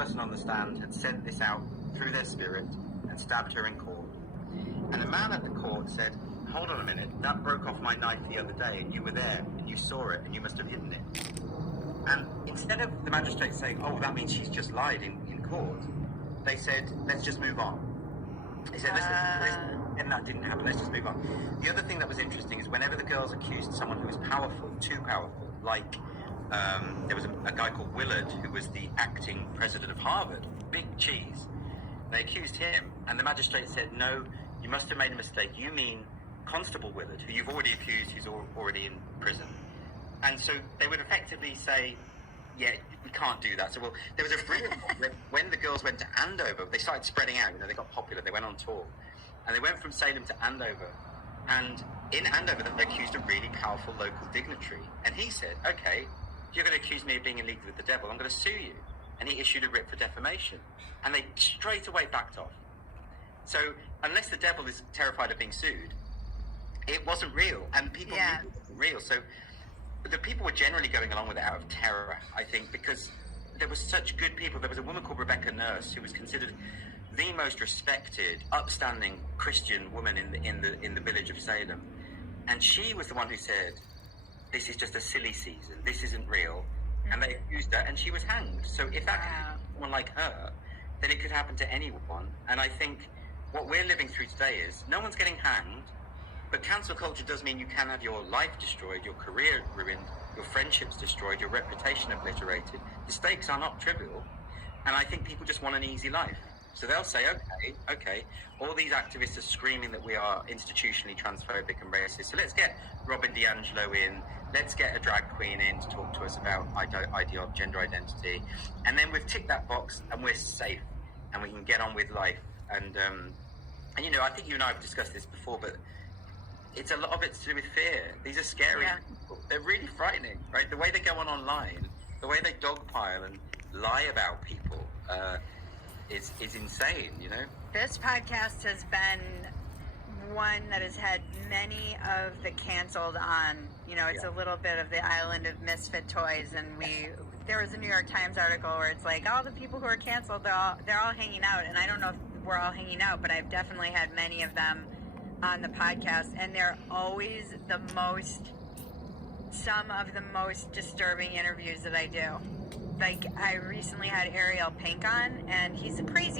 person on the stand had sent this out through their spirit and stabbed her in court. And a man at the court said, hold on a minute, that broke off my knife the other day, and you were there, and you saw it, and you must have hidden it. And instead of the magistrate saying, oh, that means she's just lied in court, they said, let's just move on. They said, and that didn't happen, let's just move on. The other thing that was interesting is whenever the girls accused someone who was powerful, too powerful, like there was a guy called Willard, who was the acting president of Harvard, big cheese. They accused him, and the magistrate said, no, you must have made a mistake. You mean Constable Willard, who you've already accused, who's already in prison. And so they would effectively say, yeah, we can't do that. So, well, there was a brilliant when the girls went to Andover, they started spreading out, they got popular, they went on tour. And they went from Salem to Andover. And in Andover, they accused a really powerful local dignitary. And he said, okay, you're going to accuse me of being in league with the devil, I'm going to sue you. And he issued a writ for defamation. And they straight away backed off. So, unless the devil is terrified of being sued, it wasn't real, and people knew it wasn't real. So the people were generally going along with it out of terror, I think, because there were such good people. There was a woman called Rebecca Nurse who was considered the most respected, upstanding Christian woman in the village of Salem, and she was the one who said, "This is just a silly season. This isn't real," and they accused her, and she was hanged. So if that can happen to someone like her, then it could happen to anyone. And I think what we're living through today is no one's getting hanged. But cancel culture does mean you can have your life destroyed, your career ruined, your friendships destroyed, your reputation obliterated. The stakes are not trivial. And I think people just want an easy life. So they'll say, okay, all these activists are screaming that we are institutionally transphobic and racist. So let's get Robin DiAngelo in. Let's get a drag queen in to talk to us about gender identity. And then we've ticked that box and we're safe and we can get on with life. And I think you and I have discussed this before, but it's a lot of it to do with fear. These are scary people. They're really frightening, right? The way they go on online, the way they dogpile and lie about people is insane, This podcast has been one that has had many of the canceled on. It's a little bit of the island of misfit toys, and there was a New York Times article where it's like all the people who are canceled, they're all hanging out, and I don't know if we're all hanging out, but I've definitely had many of them on the podcast, and they're always some of the most disturbing interviews that I do. Like, I recently had Ariel Pink on, and he's a crazy